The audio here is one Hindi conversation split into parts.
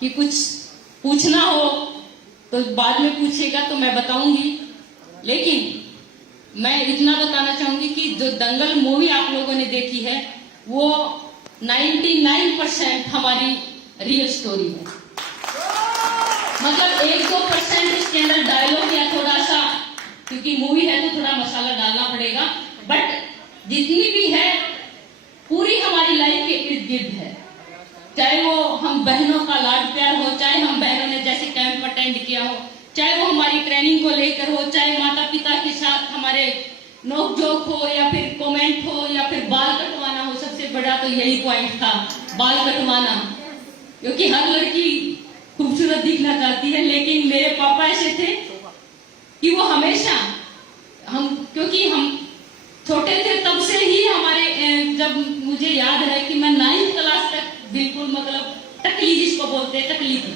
कि कुछ पूछना हो तो बाद में पूछेगा तो मैं बताऊंगी, लेकिन मैं इतना बताना चाहूंगी कि जो दंगल मूवी आप लोगों ने देखी है वो 99% हमारी रियल स्टोरी है। मतलब 1-2% इसके अंदर डायलॉग या थोड़ा सा, क्योंकि मूवी है तो थोड़ा मसाला डालना पड़ेगा, बट जितनी भी है पूरी हमारी लाइफ के इर्द गिर्द है। चाहे वो हम बहनों का लाड प्यार हो, चाहे हम बहनों ने जैसे कैंप अटेंड किया हो, चाहे वो हमारी ट्रेनिंग को लेकर हो, चाहे माता पिता के साथ हमारे नोकझोंक हो, या फिर कमेंट हो, या फिर बाल कटवाना हो। सबसे बड़ा तो यही पॉइंट था, बाल कटवाना, क्योंकि हर लड़की खूबसूरत दिखना चाहती है। लेकिन मेरे पापा ऐसे थे कि वो हमेशा क्योंकि हम छोटे थे तब से ही हमारे, जब मुझे याद है कि मैं 9th क्लास तक बिल्कुल मतलब टकली, जिसको बोलते हैं टकली थी,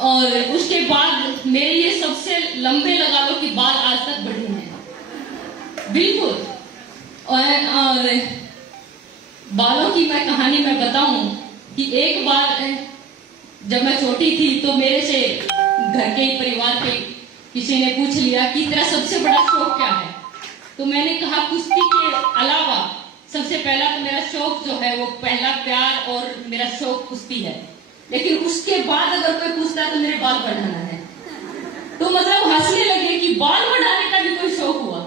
और उसके बाद मेरे ये सबसे लंबे लगा लो कि बाल आज तक बढ़े हैं बिल्कुल। और बालों की मैं कहानी मैं बताऊं कि एक बार जब मैं छोटी थी तो मेरे से घर के परिवार के किसी ने पूछ लिया कि तेरा सबसे बड़ा शौक क्या है। तो मैंने कहा कुश्ती के अलावा सबसे पहला तो मेरा शौक जो है वो पहला प्यार और मेरा शौक कुश्ती है, लेकिन उसके बाद अगर कोई पूछता है तो मेरे बाल बढ़ाना है। तो मतलब हंसने लगे कि बाल बढ़ाने का भी कोई शौक हुआ।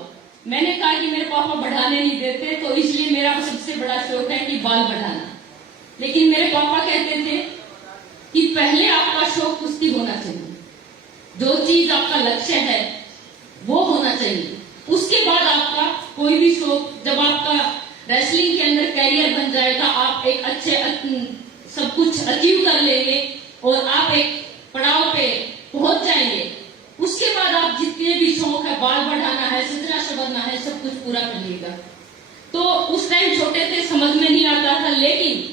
मैंने कहा कि मेरे पापा बढ़ाने नहीं देते, तो इसलिए मेरा सबसे बड़ा शौक है कि बाल बढ़ाना। लेकिन मेरे पापा कहते थे कि पहले आपका शौक कुश्ती होना चाहिए, जो चीज आपका लक्ष्य है वो होना चाहिए, उसके बाद आपका कोई भी शौक, जब आपका रेसलिंग के अंदर कैरियर बन जाएगा, आप एक अच्छे सब कुछ अचीव कर लेंगे और आप एक पड़ाव पे पहुंच जाएंगे, उसके बाद आप जितने भी शौक है, बाल बढ़ाना है, सजना संवरना है, सब कुछ पूरा करिएगा। तो उस टाइम छोटे थे, समझ में नहीं आता था, लेकिन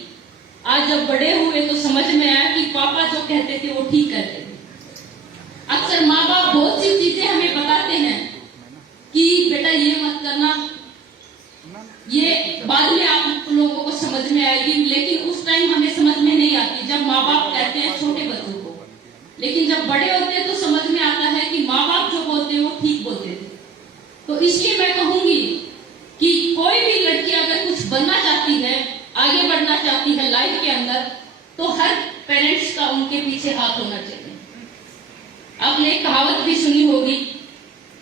आज जब बड़े हुए तो समझ में आया कि पापा जो कहते थे वो ठीक कहते थे। अक्सर माँ बाप बहुत सी चीजें हमें बताते हैं कि बेटा ये मत करना, ये बाद में आप लोगों को समझ में आएगी, लेकिन उस टाइम हमें समझ में नहीं आती जब माँ बाप कहते हैं छोटे बच्चों को। लेकिन जब बड़े होते हैं तो समझ में आता है कि माँ बाप जो बोलते हैं वो ठीक बोलते थे। तो इसलिए मैं कहूंगी कि कोई भी लड़की अगर कुछ बनना चाहती है, आगे बढ़ना चाहती है लाइफ के अंदर, तो हर पेरेंट्स का उनके पीछे हाथ होना चाहिए। आपने एक कहावत भी सुनी होगी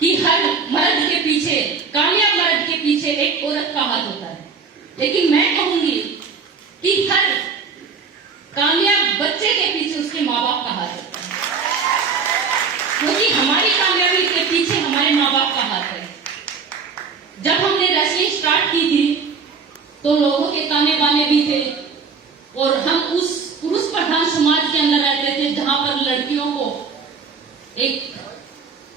कि हर मर्द के पीछे, कामयाब मर्द के पीछे एक औरत का हाथ होता है, लेकिन मैं कहूंगी कि हर कामयाब बच्चे के पीछे उसके माँ बाप का हाथ होता है, क्योंकि हमारी कामयाबी के पीछे हमारे माँ बाप का हाथ है। जब हमने रेसलिंग स्टार्ट की थी तो लोगों के ताने बाने भी थे, और हम उस पुरुष प्रधान समाज के अंदर रहते थे जहां पर लड़कियों को एक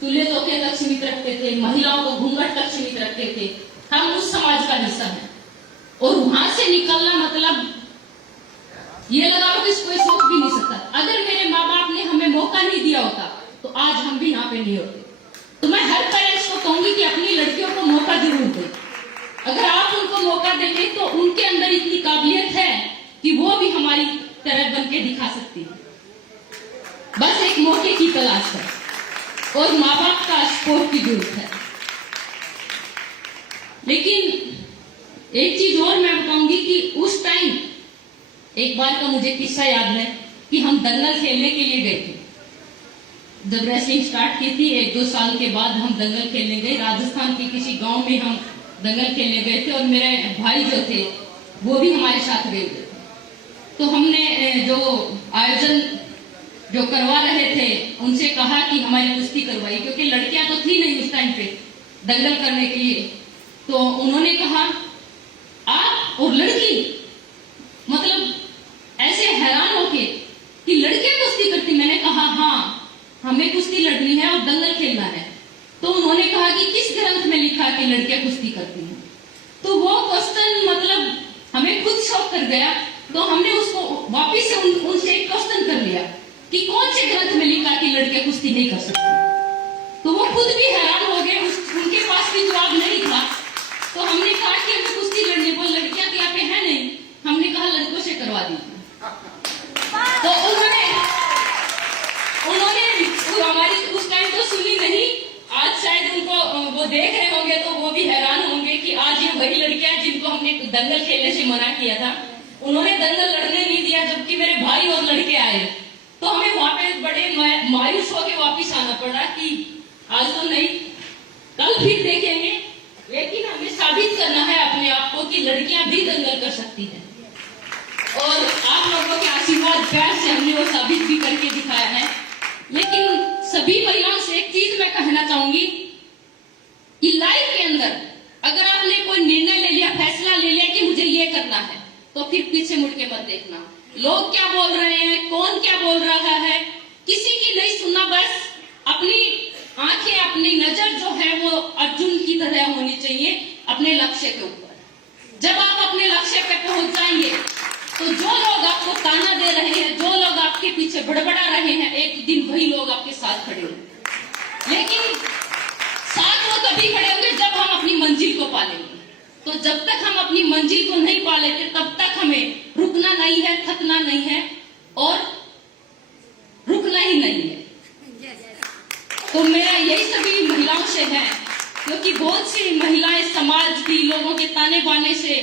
चूल्हे चौके तक सीमित रखते थे, महिलाओं को घूंघट तक सीमित रखते थे। हम उस समाज का हिस्सा हैं, और वहां से निकलना मतलब ये लगा लो कि कोई सोच भी नहीं सकता। अगर मेरे माँ बाप ने हमें मौका नहीं दिया होता तो आज हम भी यहाँ पे नहीं होते। तो मैं हर पेरेंट्स को कहूंगी कि अपनी लड़कियों को मौका जरूर दें। अगर आप उनको मौका देंगे तो उनके अंदर इतनी काबिलियत है कि वो भी हमारी तरह बन के दिखा सकती है। बस एक मौके की तलाश है और माँ बाप का सपोर्ट की जरूरत है। लेकिन एक चीज और मैं बताऊंगी कि उस टाइम एक बार का मुझे किस्सा याद है कि हम दंगल खेलने के लिए गए थे। जब रेसलिंग स्टार्ट की थी 1-2 साल के बाद हम दंगल खेलने गए। राजस्थान के किसी गांव में हम दंगल खेलने गए थे, और मेरे भाई जो थे वो भी हमारे साथ गए थे। तो हमने जो आयोजन जो करवा रहे थे उनसे कहा कि हमारी कुश्ती करवाई, क्योंकि लड़कियां तो थी नहीं उस टाइम पे दंगल करने के लिए। तो उन्होंने कहा आप और लड़की, मतलब ऐसे हैरान होके कि लड़कियां कुश्ती करती। मैंने कहा हाँ, हमें कुश्ती लड़नी है और दंगल खेलना है। तो उन्होंने कहा कि किस ग्रंथ में लिखा कि लड़कियां कुश्ती करती हैं। तो वो क्वेश्चन मतलब हमें खुद शॉक कर गया। तो हमने उसको वापिस से उनसे एक क्वेश्चन कर लिया कि कौन से ग्रंथ में लिखा कि लड़कियां कुश्ती नहीं कर सकती। तो वो खुद भी हैरान हो गए, उनके पास भी जवाब नहीं था। तो हमने कहा कि हमें कुश्ती लड़नी, वो लड़कियां तो यहाँ पे है नहीं, हमने कहा लड़कों से करवा दीजिए। देख रहे होंगे तो वो भी हैरान होंगे कि आज ये वही लड़कियां जिनको हमने दंगल खेलने से मना किया था, उन्होंने दंगल लड़ने नहीं दिया, जबकि मेरे भाई और लड़के आए। तो हमें वहां पे बड़े मायूस होकर वापिस आना पड़ा कि आज तो नहीं, कल फिर देखेंगे, लेकिन हमें साबित करना है अपने आप को कि लड़कियां भी दंगल कर सकती हैं। और आप लोगों के आशीर्वाद प्यार से हमने वो साबित भी करके दिखाया है। लेकिन सभी महिलाओं से एक चीज मैं कहना चाहूंगी कि लाइफ के अंदर अगर आपने कोई निर्णय ले लिया, फैसला ले लिया कि मुझे ये करना है, तो फिर पीछे मुड़ के मत देखना लोग क्या बोल रहे हैं, कौन क्या बोल रहा है, किसी की नहीं सुनना। बस अपनी आंखें, अपनी नजर जो है वो अर्जुन की तरह होनी चाहिए अपने लक्ष्य के ऊपर। जब आप अपने लक्ष्य पे पहुंच जाएंगे तो जो लोग आपको ताना दे रहे हैं, जो लोग आपके पीछे बड़बड़ा रहे हैं, एक दिन वही लोग आपके साथ खड़े होंगे। लेकिन साथ वो तभी खड़े होंगे जब हम अपनी मंजिल को पालेंगे। तो जब तक हम अपनी मंजिल को नहीं पालेंगे तब तक हमें रुकना नहीं है, थकना नहीं है और रुकना ही नहीं है। तो मेरा यही सभी महिलाओं से है, क्योंकि बहुत सी महिलाएं समाज की लोगों के ताने बाने से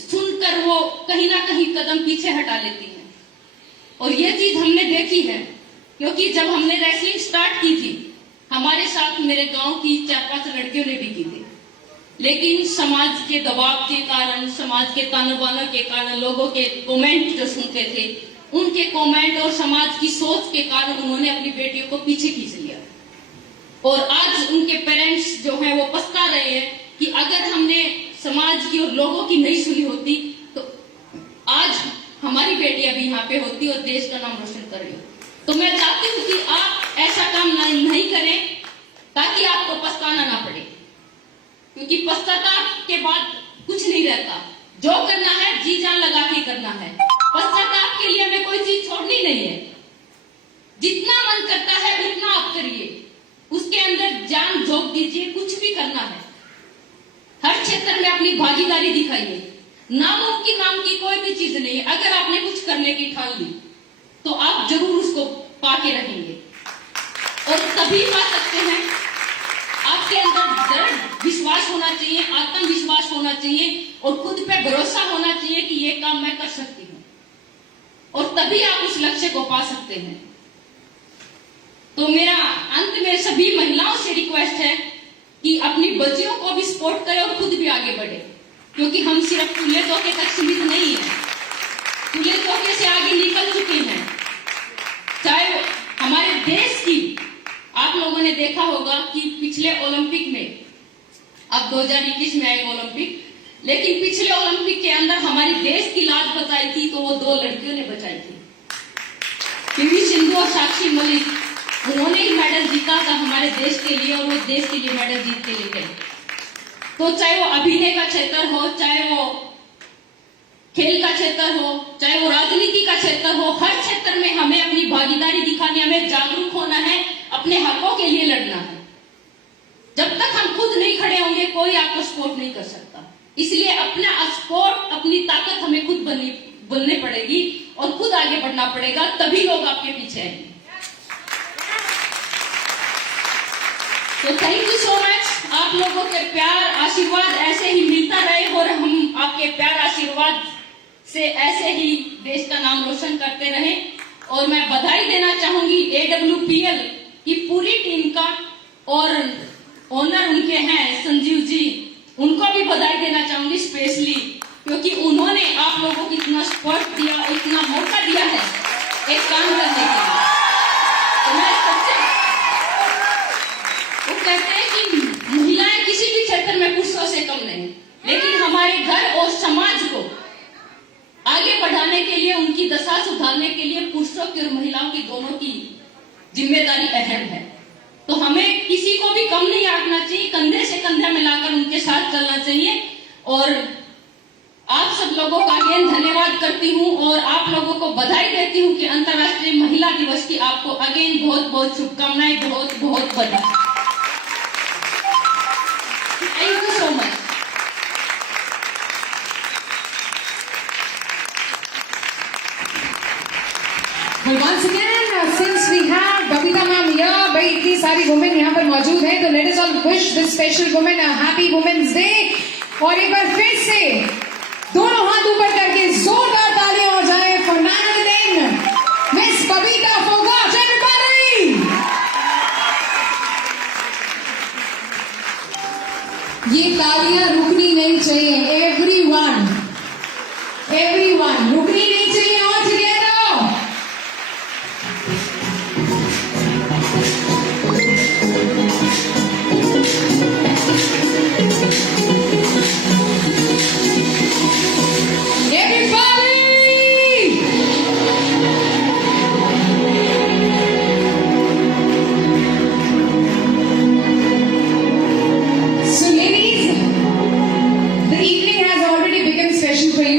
सुनकर वो कहीं ना कहीं कदम पीछे हटा लेती हैं। और ये चीज हमने देखी है, क्योंकि जब हमने रेसलिंग स्टार्ट की थी, हमारे साथ मेरे गांव की 4-5 लड़कियों ने भी की थी। लेकिन समाज के दबाव के कारण, समाज के ताने बाने के कारण, लोगों के कमेंट जो सुनते थे, उनके कमेंट और समाज की सोच के कारण उन्होंने अपनी बेटियों को पीछे खींच लिया। और आज उनके पेरेंट्स जो हैं वो पछता रहे हैं कि अगर हमने समाज की और लोगों की नहीं सुनी होती तो आज हमारी बेटियां भी यहाँ पे होती और देश का नाम रोशन कर रही हो। तो मैं चाहती हूँ कि आप ऐसा काम नहीं करें ताकि आपको पछताना ना पड़े, क्योंकि पश्चाताप के बाद कुछ नहीं रहता। जो करना है जी जान लगा के करना है। पश्चाताप के लिए हमें कोई चीज छोड़नी नहीं है। जितना मन करता है उतना आप करिए, उसके अंदर जान झोंक दीजिए, कुछ भी करना है। हर क्षेत्र में अपनी भागीदारी दिखाइए। नामुमकिन नाम की कोई भी चीज नहीं है। अगर आपने कुछ करने की ठान ली तो आप जरूर उसको पाके रहेंगे और तभी पा सकते हैं। आपके अंदर दृढ़ विश्वास होना चाहिए, आत्मविश्वास होना चाहिए और खुद पे भरोसा होना चाहिए कि ये काम मैं कर सकती हूँ, और तभी आप उस लक्ष्य को पा सकते हैं। तो मेरा अंत में सभी महिलाओं से रिक्वेस्ट है कि अपनी बच्चियों को भी सपोर्ट करें और खुद भी आगे बढ़े, क्योंकि हम सिर्फ खुले धोखे तक सीमित नहीं है, खुले धोखे से आगे निकल चुके हैं। चाहे हमारे देश की, आप लोगों ने देखा होगा कि पिछले ओलंपिक में, अब 2021 में आए ओलंपिक, लेकिन पिछले ओलंपिक के अंदर हमारे देश की लाज बचाई थी तो वो 2 लड़कियों ने बचाई थी, पीवी सिंधु और साक्षी मलिक। उन्होंने ही मेडल जीता था हमारे देश के लिए और वो देश के लिए मेडल जीत के ले गए। तो चाहे वो अभिनय का क्षेत्र हो, चाहे वो खेल का क्षेत्र हो, चाहे वो राजनीति का क्षेत्र हो, हर क्षेत्र में हमें अपनी भागीदारी दिखानी, हमें जागरूक होना है, अपने हकों के लिए लड़ना है। जब तक हम खुद नहीं खड़े होंगे कोई आपको सपोर्ट नहीं कर सकता। इसलिए अपना सपोर्ट, अपनी ताकत हमें खुद बननी पड़ेगी और खुद आगे बढ़ना पड़ेगा, तभी लोग आपके पीछे आएंगे। तो थैंक यू सो मच। आप लोगों के प्यार आशीर्वाद ऐसे ही मिलता रहे और हम आपके प्यार आशीर्वाद से ऐसे ही देश का नाम रोशन करते रहें। और मैं बधाई देना चाहूंगी AWPL की पूरी टीम का, और ओनर उनके हैं संजीव जी, उनको भी बधाई देना चाहूंगी स्पेशली, क्योंकि उन्होंने आप लोगों को इतना सपोर्ट दिया और इतना मौका दिया है एक काम करने के लिए। तो मैं सबसे, वो कहते हैं कि महिलाएं किसी भी क्षेत्र में पुरुषों से कम नहीं, लेकिन हमारे घर और समाज को आगे बढ़ाने के लिए, उनकी दशा सुधारने के लिए पुरुषों की और महिलाओं की दोनों की जिम्मेदारी अहम है। तो हमें किसी को भी कम नहीं आंकना चाहिए, कंधे से कंधा मिलाकर उनके साथ चलना चाहिए। और आप सब लोगों का अगेन धन्यवाद करती हूँ और आप लोगों को बधाई देती हूँ कि अंतर्राष्ट्रीय महिला दिवस की आपको अगेन बहुत बहुत शुभकामनाएं, बहुत बहुत बधाई। Thank you so much. Well, once again, since we have Babita ma'am here, very की सारी वुमेन यहाँ पर मौजूद हैं, तो let us all wish this special women a happy women's day. और एक बार फिर से दोनों हाथ ऊपर करके जोरदार तालियां हो जाए for none other than miss Babita Phogat, everybody. ये तालियां रुकनी नहीं चाहिए, एवरीवन रुकनी नहीं चाहिए। ऑल टुगेदर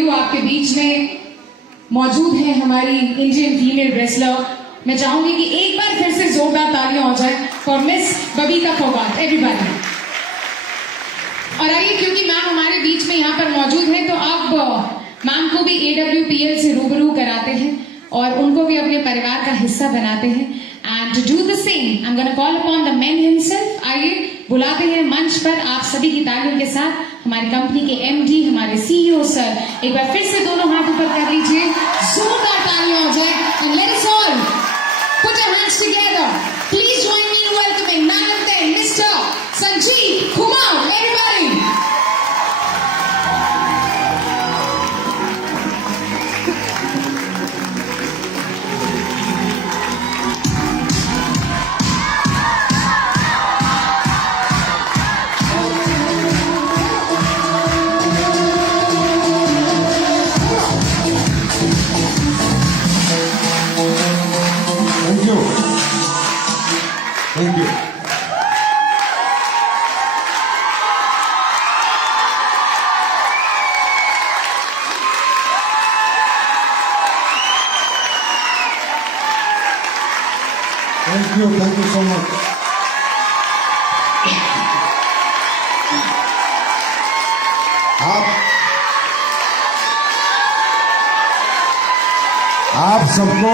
आपके बीच में मौजूद है हमारी इंडियन फीमेल रेसलर। मैं चाहूंगी कि एक बार फिर से जोरदार तालियां हो जाए for miss Babita Phogat, everybody. और आइए, क्योंकि मैम हमारे बीच में यहाँ पर मौजूद है, तो आप मैम को भी AWPL से रूबरू कराते हैं और उनको भी अपने परिवार का हिस्सा बनाते हैं। And to do the same I am gonna call upon the man himself. आइए बुलाते हैं मंच पर आप सभी की तालियों के साथ हमारी कंपनी के MD, हमारे CEO सर। एक बार फिर से दोनों हाथ ऊपर कर लीजिए, जोरदार तालियां हो जाए। And let us all put our hands together. Please join me in welcoming none other than Mr. Sanjeev Kumar, everybody. Thank you. Thank you so much. आप सबको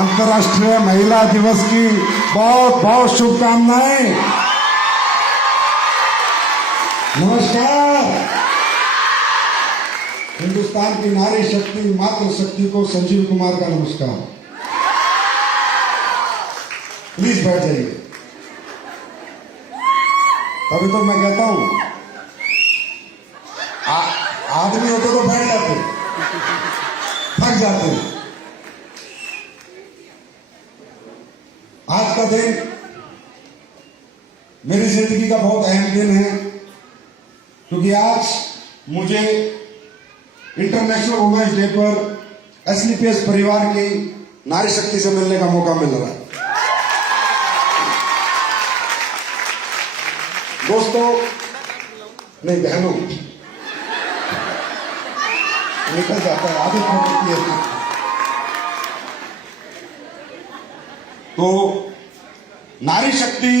अंतर्राष्ट्रीय महिला दिवस की बहुत बहुत शुभकामनाएं। नमस्कार। हिंदुस्तान की नारी शक्ति, मातृ शक्ति को संजीव कुमार का नमस्कार। प्लीज बैठ जाइए। तभी तो मैं कहता हूं आदमी होते तो बैठ जाते, थक जाते। आज का दिन मेरी जिंदगी का बहुत अहम दिन है, क्योंकि आज मुझे इंटरनेशनल वुमेन्स डे पर SLPS परिवार की नारी शक्ति से मिलने का मौका मिल रहा है। दोस्तों, नहीं बहनों, निकल जाता है, आदत होती है। तो नारी शक्ति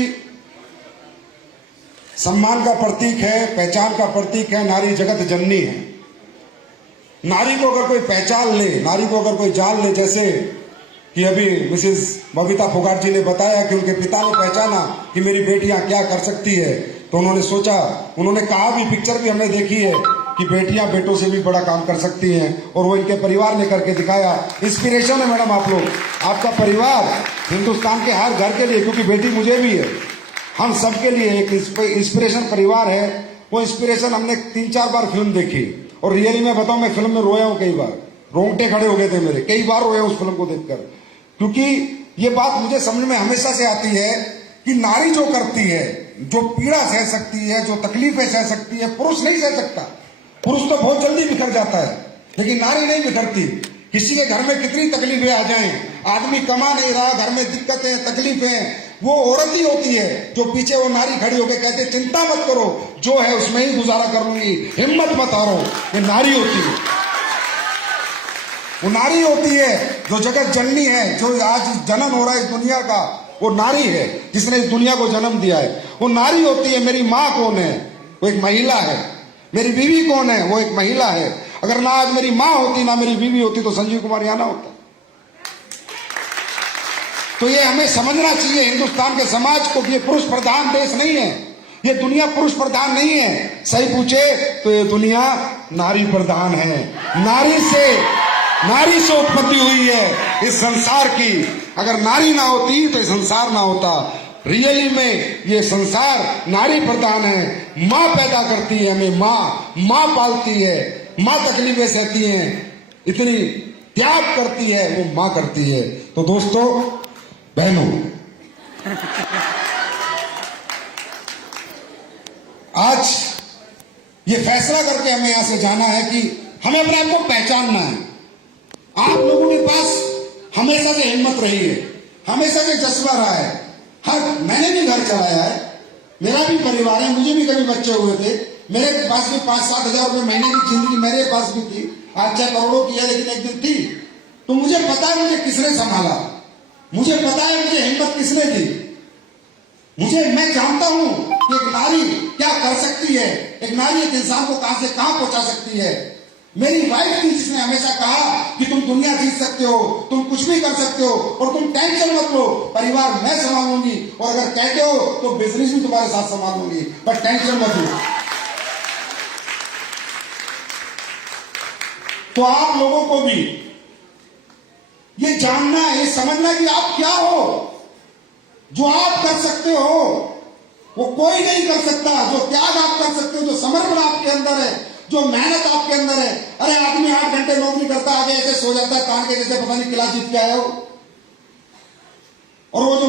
सम्मान का प्रतीक है, पहचान का प्रतीक है। नारी जगत जननी है। नारी को अगर कोई पहचान ले, नारी को अगर कोई जान ले, जैसे कि अभी मिसेस बबीता फोगाट जी ने बताया कि उनके पिता ने पहचाना कि मेरी बेटियां क्या कर सकती है, तो उन्होंने सोचा, उन्होंने कहा भी, पिक्चर भी हमने देखी है कि बेटियां बेटों से भी बड़ा काम कर सकती हैं, और वो इनके परिवार ने करके दिखाया। इंस्पिरेशन है मैडम आप लोग, आपका परिवार हिंदुस्तान के हर घर के लिए, क्योंकि बेटी मुझे भी है, हम सबके लिए एक इंस्पिरेशन परिवार है। वो इंस्पिरेशन हमने 3-4 बार फिल्म देखी, और रियली मैं बताऊं, मैं फिल्म में रोया हूं कई बार, रोंगटे खड़े हो गए थे मेरे, कई बार रोया उस फिल्म को देखकर। क्योंकि ये बात मुझे समझ में हमेशा से आती है कि नारी जो करती है, जो पीड़ा सह सकती है, जो तकलीफें सह सकती है, पुरुष नहीं सह सकता। पुरुष तो बहुत जल्दी बिखर जाता है, लेकिन नारी नहीं बिखरती। किसी के घर में कितनी तकलीफें आ जाएं, आदमी कमा नहीं रहा, घर में दिक्कतें, तकलीफें, वो औरत ही होती है जो पीछे वो नारी खड़ी होकर कहते, चिंता मत करो, जो है उसमें ही गुजारा कर लूंगी, हिम्मत मत हारो। ये नारी होती है, वो नारी होती है जो जगत जननी है, जो आज जन्म हो रहा है इस दुनिया का, वो नारी है जिसने इस दुनिया को जन्म दिया है। वो नारी होती है। मेरी माँ कौन है? वो एक महिला है। मेरी बीवी कौन है? वो एक महिला है। अगर ना आज मेरी माँ होती, ना मेरी बीवी होती, तो संजीव कुमार यहाँ ना होता। तो ये हमें समझना चाहिए हिंदुस्तान के समाज को कि ये पुरुष प्रधान देश नहीं है, ये दुनिया पुरुष प्रधान नहीं है। सही पूछे तो ये दुनिया नारी प्रधान है। नारी से उत्पत्ति हुई है इस संसार की। अगर नारी ना होती तो ये संसार ना होता। रियली में ये संसार नारी प्रधान है। माँ पैदा करती है हमें, माँ पालती है, माँ तकलीफें सहती हैं, इतनी त्याग करती है वो माँ करती है। तो दोस्तों, बहनों, आज ये फैसला करके हमें यहां से जाना है कि हमें अपने आप को पहचानना है। आप लोगों के पास हमेशा से हिम्मत रही है, हमेशा से जज्बा रहा है। मैंने भी घर चलाया है, मेरा भी परिवार है, मुझे भी कभी बच्चे हुए थे, मेरे पास भी 5-7 हजार रुपए महीने की जिंदगी मेरे पास भी थी। आज 6 करोड़ों की है, लेकिन एक दिन थी। तो मुझे पता है मुझे किसने संभाला, मुझे पता है मुझे हिम्मत किसने दी। मैं जानता हूं कि एक नारी क्या कर सकती है, एक नारी एक इंसान को कहां से कहां पहुंचा सकती है। मेरी वाइफ थी जिसने हमेशा कहा कि तुम दुनिया जीत सकते हो, तुम कुछ भी कर सकते हो और तुम टेंशन मत लो, परिवार मैं संभालूंगी, और अगर कहते हो तो बिजनेस भी तुम्हारे साथ संभालूंगी, पर टेंशन मत लो। तो आप लोगों को भी ये जानना है, ये समझना कि आप क्या हो। जो आप कर सकते हो वो कोई नहीं कर सकता। जो त्याग आप कर सकते हो, जो समर्पण आपके अंदर है, जो मेहनत आपके अंदर है। अरे आदमी 8 घंटे नौकरी करता, आगे ऐसे सो जाता है तान के जैसे पता नहीं क्लास जीत के आया हो। और वो जो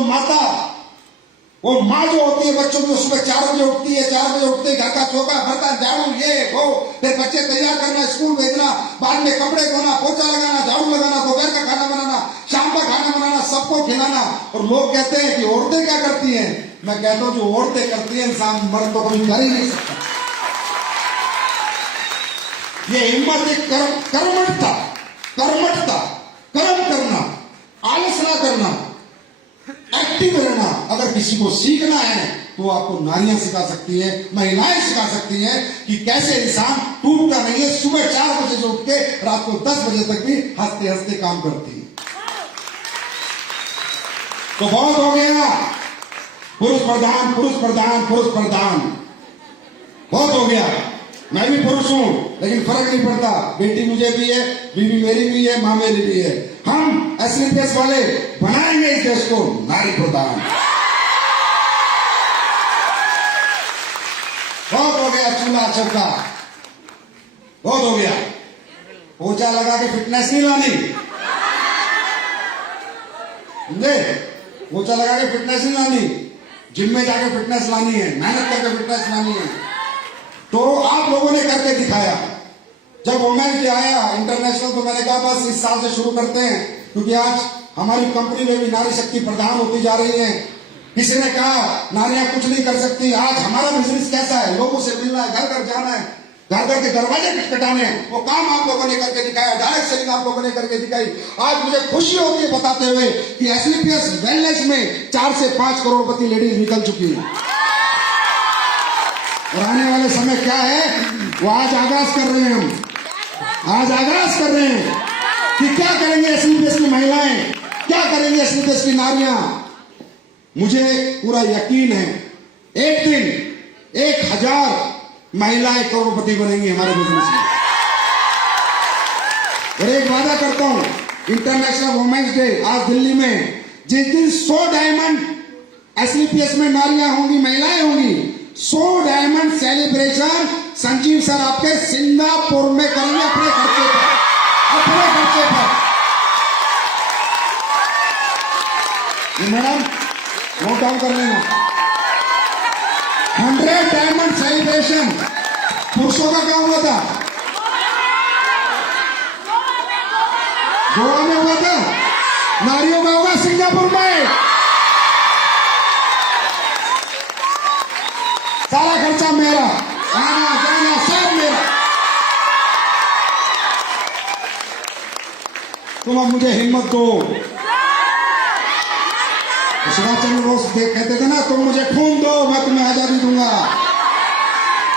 वो माँ जो होती है बच्चों की, सुबह 4 बजे उठती है, 4 बजे उठते घर का चौका बर्तन झाड़ू ये वो, फिर बच्चे तैयार करना, स्कूल भेजना, बाद में कपड़े धोना, पोछा लगाना, झाड़ू लगाना, दोपहर का खाना बनाना, शाम का खाना बनाना, सबको खिलाना। और लोग कहते हैं कि औरतें क्या करती हैं। मैं कहता हूं जो औरतें करती हैं इंसान मर्द तो कभी कर ही नहीं सकता। ये हिम्मत एक कर्मठता, कर्म करना, आलस ना करना, एक्टिव रहना। अगर किसी को सीखना है तो आपको नारियां सिखा सकती है, महिलाएं सिखा सकती हैं कि कैसे इंसान टूटता नहीं है। सुबह 4 बजे से उठ के रात को 10 बजे तक भी हंसते हंसते काम करती है। तो बहुत हो गया पुरुष प्रधान, बहुत हो गया। मैं भी पुरुष हूं, लेकिन फर्क नहीं पड़ता। बेटी मुझे भी है, बीवी मेरी भी है, मां मेरी भी है। हम एसलीपीएस वाले बनाएंगे इस देश को नारी प्रधान। बहुत हो गया चूल्हा चौका, बहुत हो गया। पोछा लगा के फिटनेस नहीं लानी, समझे? पोछा लगा के फिटनेस नहीं लानी, जिम में जाके फिटनेस लानी है, मेहनत करके फिटनेस लानी है। तो आप लोगों ने करके दिखाया। जब वुमेन डे आया इंटरनेशनल, तो मैंने कहा बस इस साल से शुरू करते हैं, क्योंकि आज हमारी कंपनी में भी नारी शक्ति प्रधान होती जा रही है। किसी ने कहा नारियां कुछ नहीं कर सकती। आज हमारा बिजनेस कैसा है, लोगों से मिलना है, घर घर जाना है, घर घर के दरवाजे खटखटाने हैं। वो काम आप लोगों ने करके दिखाया, डायरेक्ट सेलिंग आप लोगों ने करके दिखाई। आज मुझे खुशी होती है बताते हुए कि एसलीपीएस वेलनेस में 4 से 5 करोड़पति लेडीज निकल चुकी है। और आने वाले समय क्या है वो आज आगाज कर रहे हैं। हम आज आगाज कर रहे हैं कि क्या करेंगे एसलीपीएस की महिलाएं, क्या करेंगे एसलीपीएस की नारियां। मुझे पूरा यकीन है एक दिन 1000 महिलाएं करोड़पति बनेंगी हमारे बिजनेस में। और एक वादा करता हूं, इंटरनेशनल वुमेन्स डे आज दिल्ली में, जिस दिन 100 डायमंड एसलीपीएस में नारियां होंगी, महिलाएं होंगी, 100 डायमंड सेलिब्रेशन संजीव सर आपके सिंगापुर में करेंगे अपने खर्चे पर, अपने खर्चे पर। मैडम नोट डाउन कर लेना, 100 डायमंड सेलिब्रेशन पुरुषों का क्या हुआ था, गोवा में हुआ था, नारियों का होगा सिंगापुर में। सारा खर्चा मेरा, आना जाना सब मेरा। तुम अब मुझे हिम्मत दो। सुभाष चंद्र बोस कहते थे ना, तुम मुझे खून दो मैं तुम्हें आजादी दूंगा।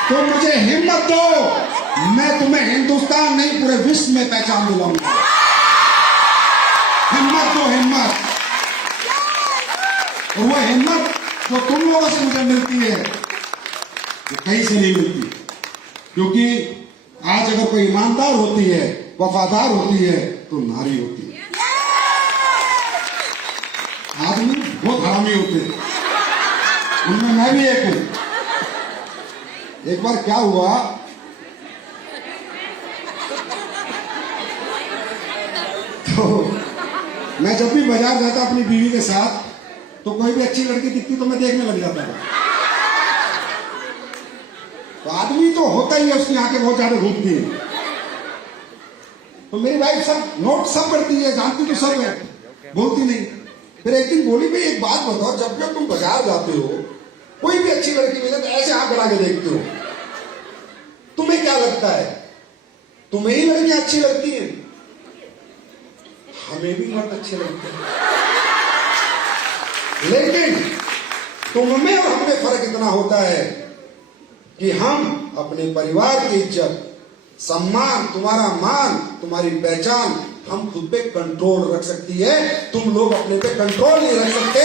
तुम मुझे हिम्मत दो, मैं तुम्हें हिंदुस्तान नहीं पूरे विश्व में पहचान दिलाऊंगा। हिम्मत दो, हिम्मत। और वो हिम्मत जो तुम लोगों से मुझे मिलती है वो कहीं से नहीं मिलती, क्योंकि आज अगर कोई ईमानदार होती है, वफादार होती है, तो नारी होती है। आदमी बहुत हरामी होते हैं, उनमें मैं भी एक हूं। एक बार क्या हुआ, तो मैं जब भी बाजार जाता अपनी बीवी के साथ, तो कोई भी अच्छी लड़की दिखती तो मैं देखने लग जाता था। तो आदमी तो होता ही है, उसकी आंखें बहुत ज्यादा घूमती है। तो मेरी वाइफ सब नोट सब करती है, जानती तो सब है, बोलती नहीं। फिर एक दिन बोली, भाई एक बात बताओ, जब जब तुम बाजार जाते हो, कोई भी अच्छी लड़की मिले तो ऐसे आंख बढ़ा के देखते हो, तुम्हें क्या लगता है तुम्हें ही लड़कियां अच्छी लगती है? हमें भी मर्द अच्छे लगते हैं, लेकिन तुम में और हमें फर्क इतना होता है कि हम अपने परिवार की इज्जत, सम्मान, तुम्हारा मान, तुम्हारी पहचान हम खुद पे कंट्रोल रख सकती है, तुम लोग अपने पे कंट्रोल नहीं रख सकते।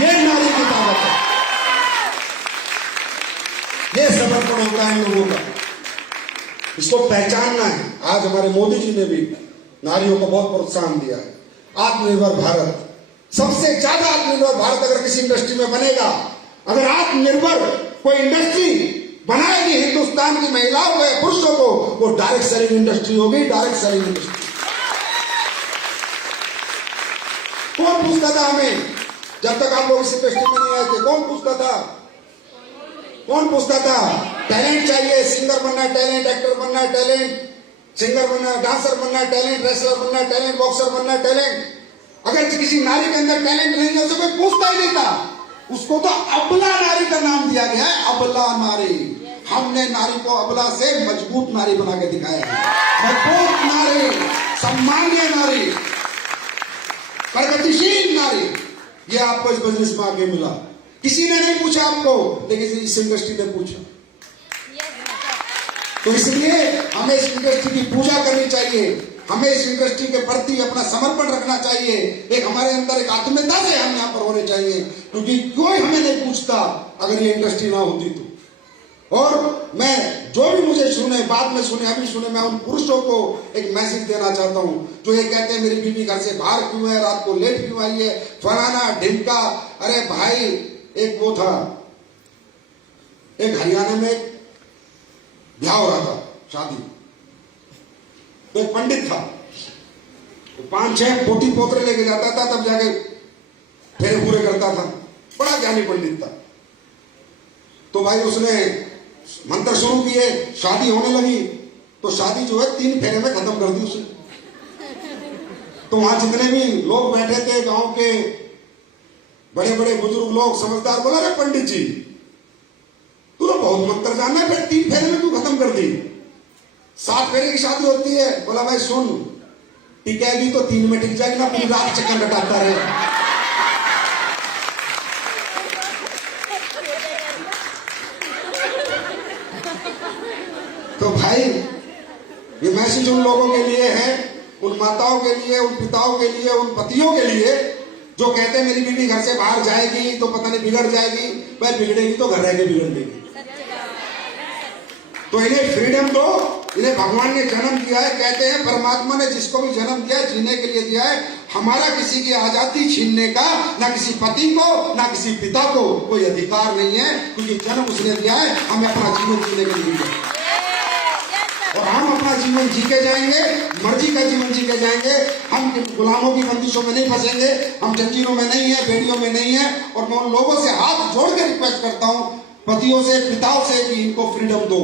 ये नारी की ताकत है, ये समर्पण होता है इन लोगों का, इसको पहचानना है। आज हमारे मोदी जी ने भी नारियों को बहुत प्रोत्साहन दिया है। आत्मनिर्भर भारत, सबसे ज्यादा आत्मनिर्भर भारत अगर किसी इंडस्ट्री में बनेगा, अगर आत्मनिर्भर कोई इंडस्ट्री बनाएगी हिंदुस्तान की महिलाओं को या पुरुषों को, वो डायरेक्ट सेलिंग इंडस्ट्री होगी, डायरेक्ट सेलिंग इंडस्ट्री। कौन पूछता था हमें जब तक आप लोग इस इंडस्ट्री में नहीं आए थे? कौन पूछता था? कौन पूछता था? टैलेंट चाहिए, सिंगर बनना है टैलेंट, एक्टर बनना है टैलेंट, सिंगर बनना है, डांसर बनना है टैलेंट, रेसलर बनना है टैलेंट, बॉक्सर बनना है टैलेंट। अगर किसी नारी के अंदर टैलेंट नहीं है, उसे कोई पूछता ही नहीं था। उसको तो अबला नारी का नाम दिया गया है, अबला नारी। हमने नारी को अबला से मजबूत नारी बना के दिखाया है, मजबूत नारी, सम्मानीय नारी, प्रगतिशील नारी। ये आपको इस बिजनेस में आगे मिला, किसी ने नहीं पूछा आपको, लेकिन इस इंडस्ट्री ने पूछा। तो इसलिए हमें इस इंडस्ट्री की पूजा करनी चाहिए, हमें इस इंडस्ट्री के प्रति अपना समर्पण रखना चाहिए। एक हमारे अंदर एक आत्मीयता से हम यहाँ पर होने चाहिए, क्योंकि कोई हमें नहीं पूछता अगर ये इंडस्ट्री ना होती तो। और मैं जो भी मुझे सुने, बाद में सुने, अभी सुने, मैं उन पुरुषों को एक मैसेज देना चाहता हूँ जो ये कहते हैं मेरी बीवी घर से बाहर क्यों है, रात को लेट क्यों आई है, फलाना ढिमका। अरे भाई, एक वो था, एक हरियाणा में एक ब्याह हो रहा था, शादी, तो एक पंडित था, तो 5-6 पोती पोतरे लेके जाता था, तब जाके फेरे पूरे करता था, बड़ा ज्ञानी पंडित था। तो भाई उसने मंत्र शुरू किए, शादी होने लगी, तो शादी जो है 3 फेरे में खत्म कर दी उसने। तो वहां जितने भी लोग बैठे थे, गांव के बड़े बड़े बुजुर्ग लोग, समझदार, बोला अरे पंडित जी, तू तो बहुत मंत्र जानना है, फिर 3 फेरे में तू खत्म कर दी, 7 फेरे की शादी होती है। बोला भाई सुन, टिकेगी तो 3 में टिक जाएगी ना, पूरी रात चक्कर कटाता रहे। तो भाई, ये मैसेज उन लोगों के लिए है, उन माताओं के लिए, उन पिताओं के लिए, उन पतियों के लिए जो कहते हैं मेरी बीवी घर से बाहर जाएगी तो पता नहीं बिगड़ जाएगी। भाई बिगड़ेगी तो घर रह के बिगड़ देगी। तो इन्हें फ्रीडम दो, इन्हें भगवान ने जन्म दिया है। कहते हैं परमात्मा ने जिसको भी जन्म दिया है जीने के लिए दिया है। हमारा किसी की आजादी छीनने का ना किसी पति को ना किसी पिता को कोई अधिकार नहीं है, क्योंकि जन्म उसने दिया है, हमें अपना जीवन जीने के लिए दिया है। और हम अपना जीवन जी के जाएंगे, मर्जी का जीवन जी के जाएंगे। हम गुलामों की बंदिशों में नहीं फंसेंगे, हम जंजीरों में नहीं है, बेड़ियों में नहीं है। और मैं उन लोगों से हाथ जोड़ के रिक्वेस्ट करता हूँ, पतियों से, पिताओं से, कि इनको फ्रीडम दो।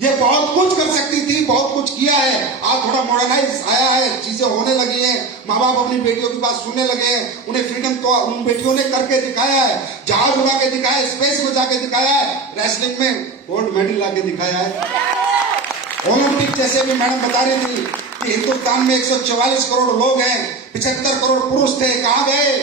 ये बहुत कुछ कर सकती थी, बहुत कुछ किया है, आज थोड़ा मॉडर्नाइज आया है, चीजें होने लगी हैं, माँ बाप अपनी बेटियों की बात सुनने लगे हैं। उन्हें फ्रीडम तो उन बेटियों ने करके दिखाया है, जहाज उड़ा के दिखाया है, स्पेस में जाके दिखाया है, रेसलिंग में गोल्ड मेडल ला के दिखाया है। ओलंपिक जैसे भी मैडम बता रही थी कि हिंदुस्तान में 144 करोड़ लोग हैं, 75 करोड़ पुरुष थे, कहाँ गए?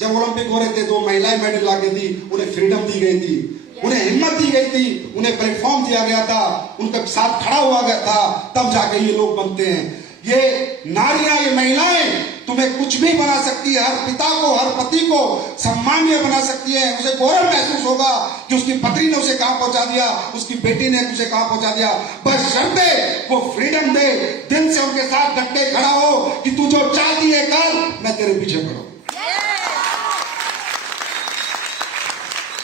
जब ओलंपिक हो रहे थे 2 महिलाएं मेडल ला के दी, उन्हें फ्रीडम दी गई थी, उन्हें हिम्मत दी गई थी, उन्हें प्लेटफॉर्म दिया गया था, उनके साथ खड़ा हुआ गया था, तब जाके ये लोग बनते हैं। ये नारियां, ये महिलाएं तुम्हें कुछ भी बना सकती है। हर पिता को, हर पति को सम्मानीय बना सकती है। उसे गौरव महसूस होगा कि उसकी पत्नी ने उसे कहां पहुंचा दिया, उसकी बेटी ने उसे कहां पहुंचा दिया। बस शर्ते वो फ्रीडम दे, दिल से उनके साथ डट के खड़ा हो कि तू जो चाहती है कर, मैं तेरे पीछे खड़ा हूं।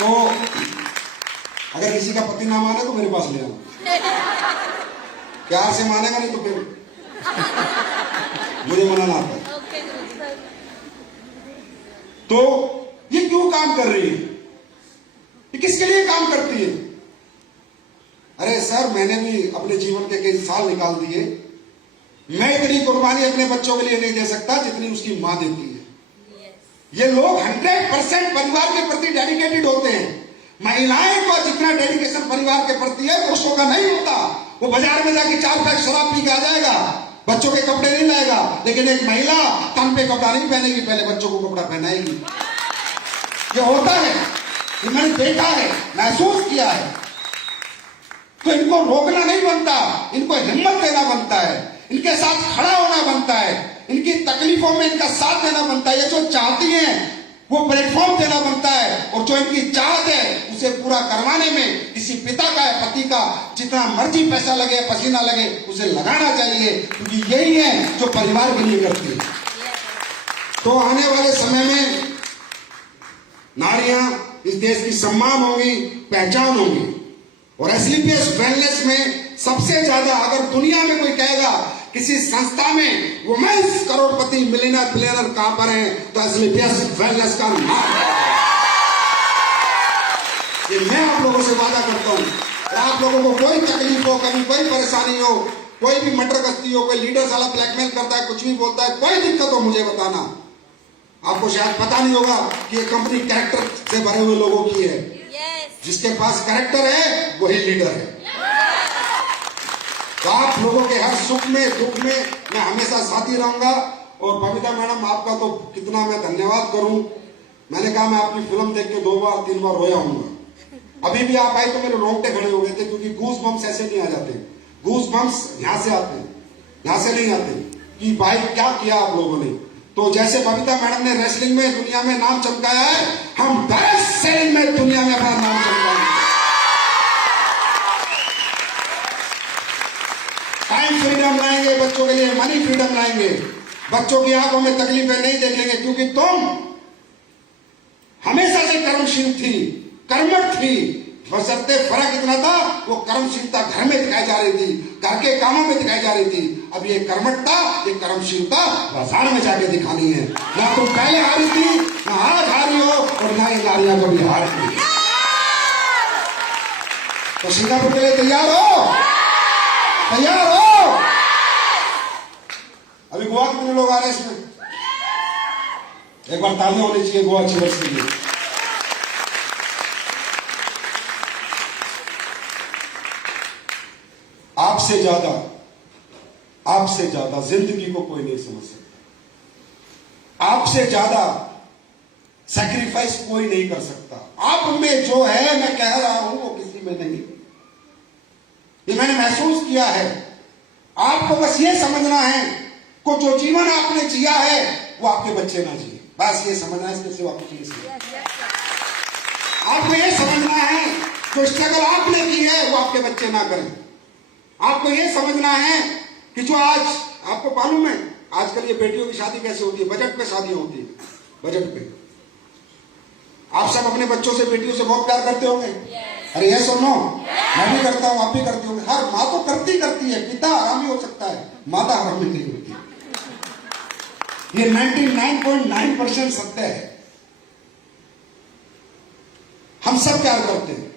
तो अगर किसी का पति ना माने तो मेरे पास ले आना, प्यार से मानेगा, नहीं तो फिर मुझे मनाना आता है। तो ये क्यों काम कर रही है, ये किसके लिए काम करती है? अरे सर, मैंने भी अपने जीवन के कई साल निकाल दिए। मैं इतनी कुर्बानी अपने बच्चों के लिए नहीं दे सकता जितनी उसकी मां देती है। ये लोग 100% परिवार के प्रति डेडिकेटेड होते हैं। महिलाएं को जितना डेडिकेशन परिवार के प्रति है पुरुषों का नहीं होता। वो बाजार में जाके 4 पैक शराब पी के आ जाएगा, बच्चों के कपड़े नहीं लाएगा, लेकिन एक महिला तन पे कपड़ा नहीं पहनेगी, पहले बच्चों को कपड़ा पहनाएगी। ये होता है, ये मैंने देखा है, महसूस किया है। तो इनको रोकना नहीं बनता, इनको हिम्मत देना बनता है, इनके साथ खड़ा होना बनता है, इनकी तकलीफों में इनका साथ देना बनता है। ये जो चाहती हैं वो प्लेटफॉर्म देना बनता है, और जो इनकी चाहत है उसे पूरा करवाने में किसी पिता का है, पति का, जितना मर्जी पैसा लगे, पसीना लगे, उसे लगाना चाहिए, क्योंकि यही है जो परिवार के लिए करती है। तो आने वाले समय में नारियां इस देश की सम्मान होंगी, पहचान होंगी। और एसलीपीएस वेलनेस में सबसे ज्यादा, अगर दुनिया में कोई कहेगा किसी संस्था में वुमेन्स करोड़पति मिलियनर प्लेयर कहां पर है, तो एसलीपीएस वेलनेस का नाम है। ये मैं आप लोगों से वादा करता हूं। आप लोगों को कोई तकलीफ हो, कभी कोई परेशानी हो, कोई भी मटर गश्ती हो, कोई लीडर साला ब्लैकमेल करता है, कुछ भी बोलता है, कोई दिक्कत हो, मुझे बताना। आपको शायद पता नहीं होगा कि ये कंपनी कैरेक्टर से भरे हुए लोगों की है। जिसके पास कैरेक्टर है वही लीडर है। तो आप लोगों के हर सुख में दुख में मैं हमेशा साथी रहूंगा। और बबीता मैडम, आपका तो कितना मैं धन्यवाद करूं। मैंने कहा मैं आपकी फिल्म देख के 2 बार 3 बार रोया हूंगा। अभी भी आप आई तो मेरे रोंगटे खड़े हो गए थे, क्योंकि गूस बम्स ऐसे नहीं आ जाते। गूस बम्स यहां से आते हैं, यहां से नहीं आते कि भाई क्या किया आप लोगों ने। तो जैसे बबीता मैडम ने रेसलिंग में दुनिया में नाम चमकाया है, हम डायरेक्ट सेलिंग में दुनिया में अपना नाम चमकाएंगे। टाइम फ्रीडम लाएंगे बच्चों के लिए, मनी फ्रीडम लाएंगे। बच्चों की आंखों में तकलीफें नहीं देखेंगे, क्योंकि तुम हमेशा से कर्मशील थी, कर्मठ थी। बशर्ते फर्क इतना था, वो कर्मशीलता घर में दिखाई जा रही थी, घर के कामों में दिखाई जा रही थी। अब ये कर्मठता, ये कर्मशीलता बाजार में जाके दिखानी है। ना तुम पहले हारी थी, ना आज हारी हो, और ना ये नारियां कभी हारी। तो सिंगापुर के लिए तैयार हो? तैयार हो? अभी गोवा कितने लोग आ रहे हैं इसमें? एक बार तालियां होनी चाहिए गोवा चिवर्स के लिए। आपसे ज्यादा जिंदगी को कोई नहीं समझ सकता। आपसे ज्यादा सैक्रिफाइस कोई नहीं कर सकता। आप में जो है, मैं कह रहा हूं, वो किसी में नहीं। ये मैंने महसूस किया है। आपको बस ये समझना है को जो जीवन आपने जिया है वो आपके बच्चे ना जिए, बस ये समझना है। इसके सिवा कुछ नहीं। आपको ये समझना है जो स्ट्रगल आपने की है वो आपके बच्चे ना करें। आपको ये समझना है कि जो आज आपको मालूम है आजकल ये बेटियों की शादी कैसे होती है, बजट पे शादी होती है, बजट पे। आप सब अपने बच्चों से, बेटियों से बहुत प्यार करते होंगे। अरे ये सुनो, मैं भी करता हूं, आप भी करते होंगे। हर माँ तो करती है, पिता हरामी हो सकता है, माता हरामी नहीं होती। ये 99.9% सत्य है। हम सब प्यार करते हैं,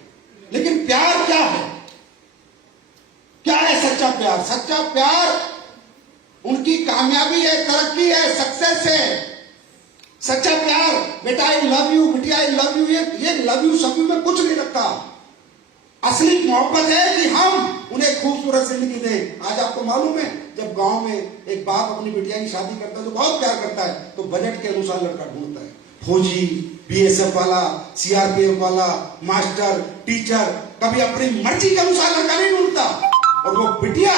लेकिन प्यार क्या है? क्या है सच्चा प्यार? सच्चा प्यार उनकी कामयाबी है, तरक्की है, सक्सेस है। सच्चा प्यार, बेटा आई लव यू, बिटिया आई लव यू, ये लव यू सब में कुछ नहीं रखता। असली मोहब्बत है कि हम उन्हें खूबसूरत जिंदगी दें। आज आपको मालूम है, जब गांव में एक बाप अपनी बिटिया की शादी करता है, जो बहुत प्यार करता है, तो बजट के अनुसार लड़का ढूंढता है। फौजी, बीएसएफ वाला, सीआरपीएफ वाला, मास्टर, टीचर, कभी अपनी मर्जी के अनुसार लड़का नहीं ढूंढता। और वो बिटिया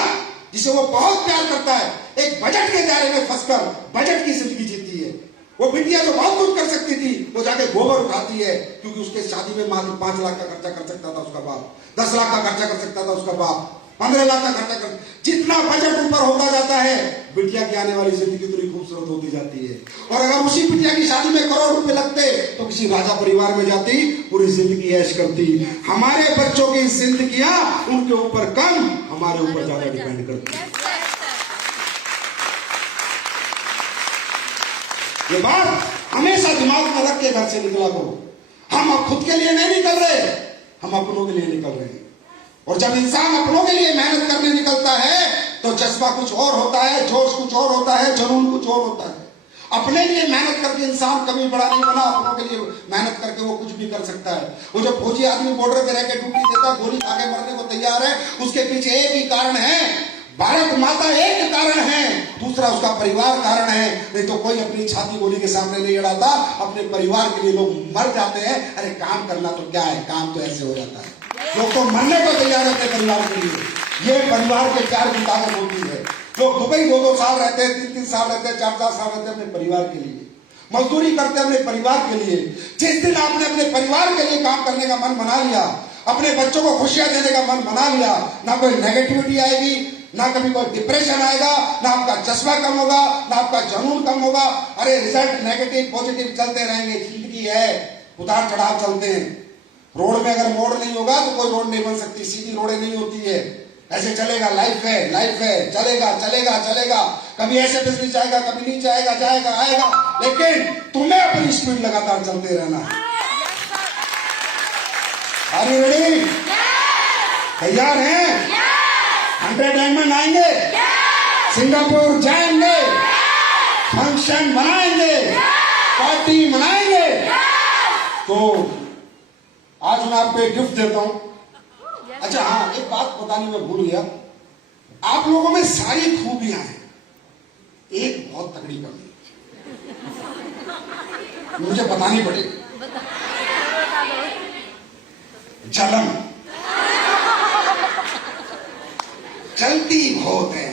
जिसे वो बहुत प्यार करता है, एक बजट के दायरे में फंसकर बजट की जिंदगी जीती है। वो बिटिया जो बहुत कुछ कर सकती थी, वो जाके गोबर उठाती है, क्योंकि उसके शादी में मात्र 5 लाख का खर्चा कर सकता था उसका बाप, 10 लाख का खर्चा कर सकता था उसका बाप, 15 लाख का खर्चा कर, जितना बजट ऊपर होता जाता है, बिटिया की आने वाली जिंदगी उतनी खूबसूरत होती जाती है। और अगर उसी बिटिया की शादी में करोड़ रुपए लगते तो किसी राजा परिवार में जाती, पूरी जिंदगी ऐश करती। हमारे बच्चों की जिंदगियां उनके ऊपर कम, हमारे ऊपर ज्यादा डिपेंड करती है। ये बात हमेशा दिमाग में रख के घर से निकला करो। हम अब खुद के लिए नहीं निकल रहे, हम अपनों के लिए निकल रहे हैं। और जब इंसान अपनों के लिए मेहनत करने निकलता है तो जज्बा कुछ और होता है, जोश कुछ और होता है, जुनून कुछ और होता है। अपने लिए मेहनत करके इंसान कभी बड़ा नहीं बना, अपनों के लिए मेहनत करके वो कुछ भी कर सकता है। वो जब फौजी आदमी बॉर्डर पे रह के ड्यूटी देता, गोली खा के मरने को तैयार है, उसके पीछे एक ही कारण है, भारत माता एक कारण है, दूसरा उसका परिवार कारण है। नहीं तो कोई अपनी छाती गोली के सामने नहीं अड़ाता, अपने परिवार के लिए लोग मर जाते हैं। अरे काम करना तो क्या है, काम तो ऐसे हो जाता है। लोग तो मरने को तैयार रहते हैं परिवार के लिए। ये परिवार के प्यार की ताकत होती है। लोग दुबई 2-2 साल रहते हैं, 3-3 साल रहते हैं, 4-4 साल रहते हैं अपने परिवार के लिए, मजदूरी करते हैं अपने परिवार के लिए। जिस दिन आपने अपने परिवार के लिए काम करने का मन बना लिया, अपने बच्चों को खुशियां देने का मन बना लिया, ना कोई नेगेटिविटी आएगी, ना कभी कोई डिप्रेशन आएगा, ना आपका जज्बा कम होगा, ना आपका जुनून कम होगा। अरे रिजल्ट नेगेटिव पॉजिटिव चलते रहेंगे, जिंदगी है, उतार चढ़ाव चलते हैं। रोड में अगर मोड़ नहीं होगा तो कोई रोड नहीं बन सकती, सीधी रोडें नहीं होती है। ऐसे चलेगा, लाइफ है, चलेगा चलेगा चलेगा। कभी ऐसे बिजली जाएगा, कभी नीचे आएगा, जाएगा आएगा, लेकिन तुम्हें अपनी स्पीड लगातार चलते रहना है। Are you ready? तैयार हैं? 100 डायमंड आएंगे, सिंगापुर जाएंगे, फंक्शन बनाएंगे, पार्टी मनाएंगे। तो आज मैं आपको एक गिफ्ट देता हूं। अच्छा हाँ, एक बात बतानी मैं भूल गया, आप लोगों में सारी खूबियां हैं, एक बहुत तगड़ी कमी मुझे बतानी पड़ेगी, जलन। चलती बहुत है,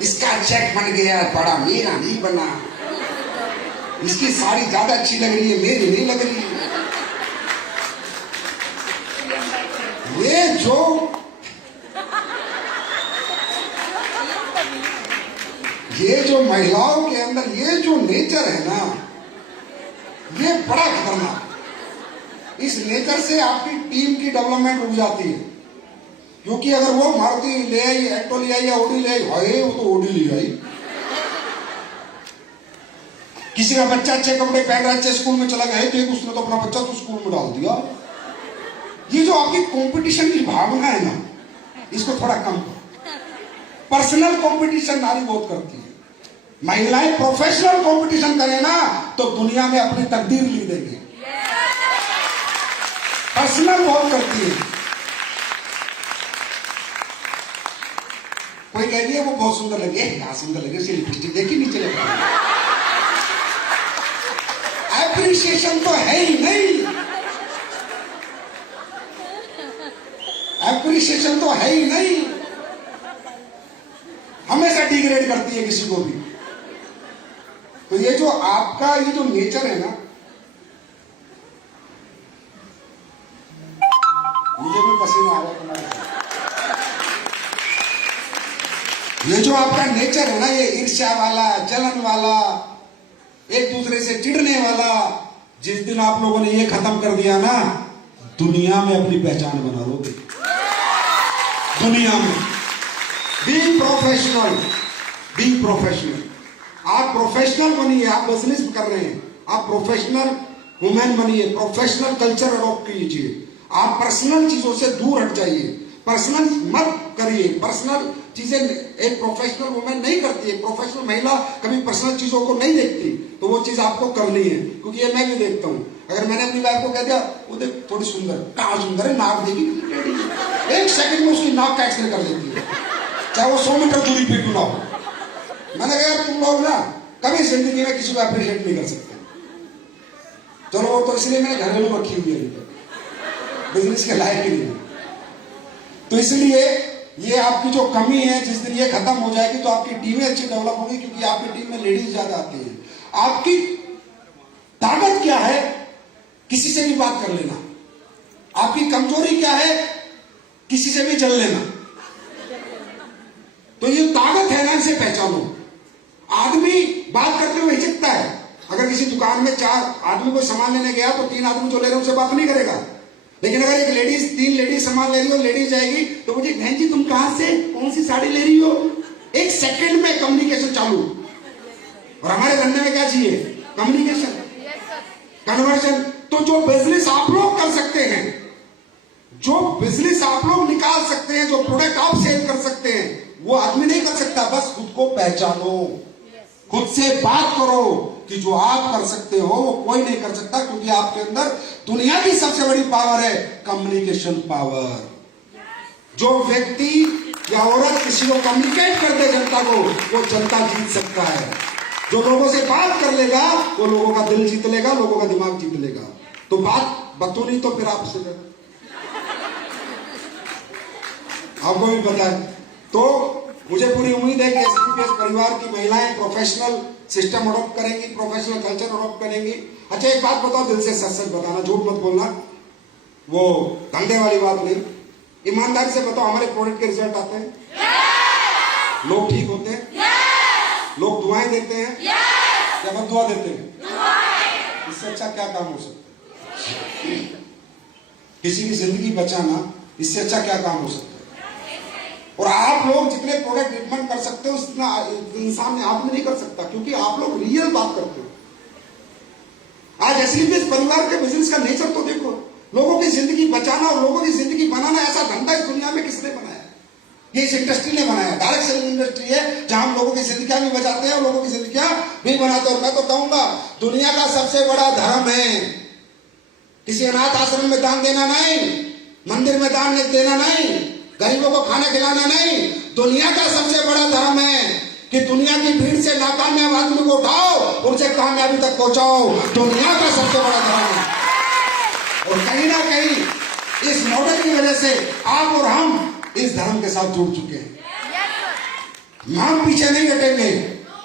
इसका चेक बन गया बड़ा, मेरा नहीं बना, इसकी साड़ी ज्यादा अच्छी लग रही है, मेरी नहीं लग रही। ये जो महिलाओं के अंदर ये जो नेचर है ना, ये बड़ा खतरनाक। इस नेचर से आपकी टीम की डेवलपमेंट रुक जाती है, क्योंकि अगर वो मारुति ले आई, एक्टो ले आई या ओडी ले आई, भाई वो तो ओडी ले आई। किसी का बच्चा अच्छे कपड़े पहन रहा है, अच्छे स्कूल में चला गया, तो उसने तो अपना बच्चा तो स्कूल में डाल दिया। ये जो आपकी कंपटीशन की भावना है ना, इसको थोड़ा कम करो। पर्सनल कंपटीशन नारी बहुत करती है। महिलाएं प्रोफेशनल कंपटीशन करें ना तो दुनिया में अपनी तकदीर लिख देंगे। पर्सनल बहुत करती है। कोई कह रही है वो बहुत सुंदर लगे, क्या सुंदर लगे, उसकी लिपस्टिक देखी नीचे लगा। एप्रिसिएशन तो है ही नहीं, एप्रिसिएशन तो है ही नहीं। हमेशा डिग्रेड करती है किसी को भी। तो ये जो आपका ये जो नेचर है ना, मुझे भी पसीना आ रहा है तुम्हारे। ये जो आपका नेचर है ना, ये ईर्ष्या वाला, जलन वाला, एक दूसरे से चिढ़ने वाला, जिस दिन आप लोगों ने ये खत्म कर दिया ना, दुनिया में अपनी पहचान बना लोगे। दुनिया में बी प्रोफेशनल, बी प्रोफेशनल। आप प्रोफेशनल बनिए, आप बिजनेस कर रहे हैं, आप प्रोफेशनल वुमेन बनिए, प्रोफेशनल कल्चर अडॉप्ट कीजिए। आप पर्सनल चीजों से दूर हट जाइए, पर्सनल मत करिए। पर्सनल चीजें एक प्रोफेशनल वुमेन नहीं करती है, प्रोफेशनल महिला कभी पर्सनल चीजों को नहीं देखती, तो वो चीज आपको करनी है। क्योंकि ये मैं भी देखता हूं, अगर मैंने अपनी वाइफ को कह दिया वो देख थोड़ी सुंदर, कहाँ सुंदर है, नाक देखी, एक सेकंड में उसकी नाक का एक्सरे कर लेती है, चाहे वो 100 मीटर दूरी पे क्यों ना हो। मैंने कहा यार तुम लोग ना कभी जिंदगी में किसी को अप्रिशिएट नहीं कर सकते। चलो वो तो इसलिए मैंने घरेलू रखी हुई है, बिजनेस के लायक ही नहीं। तो इसलिए ये आपकी जो कमी है, जिस दिन ये खत्म हो जाएगी तो आपकी टीमें अच्छी डेवलप होगी, क्योंकि आपकी टीम में लेडीज ज्यादा आती हैं। आपकी ताकत क्या है? किसी से भी बात कर लेना। आपकी कमजोरी क्या है? किसी से भी चल लेना। तो ये ताकत है ना, इसे पहचानो। आदमी बात करते हुए हिचकता है। अगर किसी दुकान में 4 आदमी को सामान लेने गया तो 3 आदमी जो ले रहे हैं उनसे बात नहीं करेगा। लेकिन अगर एक लेडीज 3 लेडीज सामान ले रही हो, लेडीज जाएगी तो मुझे, बहन जी तुम कहां से, कौन सी साड़ी ले रही हो, 1 सेकंड में कम्युनिकेशन चालू। और हमारे धंधे में क्या चाहिए? Communication, conversion. तो जो बिजनेस आप लोग कर सकते हैं, जो बिजनेस आप लोग निकाल सकते हैं, जो प्रोडक्ट आप सेल कर सकते हैं, वो आदमी नहीं कर सकता। बस खुद को पहचानो, खुद से बात करो कि जो आप कर सकते हो वो कोई नहीं कर सकता, क्योंकि आपके अंदर दुनिया की सबसे बड़ी पावर है कम्युनिकेशन पावर। जो व्यक्ति या औरत किसी को कम्युनिकेट कर दे जनता को, वो जनता जीत सकता है। जो लोगों से बात कर लेगा वो लोगों का दिल जीत लेगा, लोगों का दिमाग जीत लेगा। तो बात बतौनी तो फिर आपसे आपको भी पता है। तो मुझे पूरी उम्मीद है कि एसपीपीएस परिवार की महिलाएं प्रोफेशनल सिस्टम अडॉप्ट करेंगी, प्रोफेशनल कल्चर अडॉप्ट करेंगी। अच्छा एक बात बताओ, दिल से सच सच बताना, झूठ मत बोलना, वो धंधे वाली बात नहीं। ईमानदारी से बताओ, हमारे प्रोडक्ट के रिजल्ट आते हैं? लोग ठीक होते हैं? लोग दुआएं देते हैं या बददुआ देते हैं? इससे अच्छा क्या काम हो सकता है? किसी की जिंदगी बचाना, इससे अच्छा क्या काम हो सकता है? और आप लोग जितने प्रोडक्ट ट्रीटमेंट कर सकते हो उतना इंसान आदमी नहीं कर सकता, क्योंकि आप लोग रियल बात करते हो। आज एसपीपीएस परिवार के बिजनेस का नेचर तो देखो, लोगों की जिंदगी बचाना और लोगों की जिंदगी बनाना, ऐसा धंधा इस दुनिया में किसने बनाया? ये इस इंडस्ट्री ने बनाया। डायरेक्ट सेलिंग इंडस्ट्री है, जहां हम लोगों की जिंदगियां भी बचाते हैं और लोगों की जिंदगियां भी बनाते हैं। और मैं तो कहूंगा दुनिया का सबसे बड़ा धर्म है किसी अनाथ आश्रम में दान देना नहीं, मंदिर में दान देना नहीं, गरीबों को खाना खिलाना नहीं। दुनिया का सबसे बड़ा धर्म है कि दुनिया की भीड़ से नाकामयाब आदमी को उठाओ, उनसे कामयाबी तक पहुंचाओ। दुनिया का सबसे बड़ा धर्म है। और कहीं ना कहीं इस मॉडल की वजह से आप और हम इस धर्म के साथ जुड़ चुके हैं। हम पीछे नहीं हटेंगे,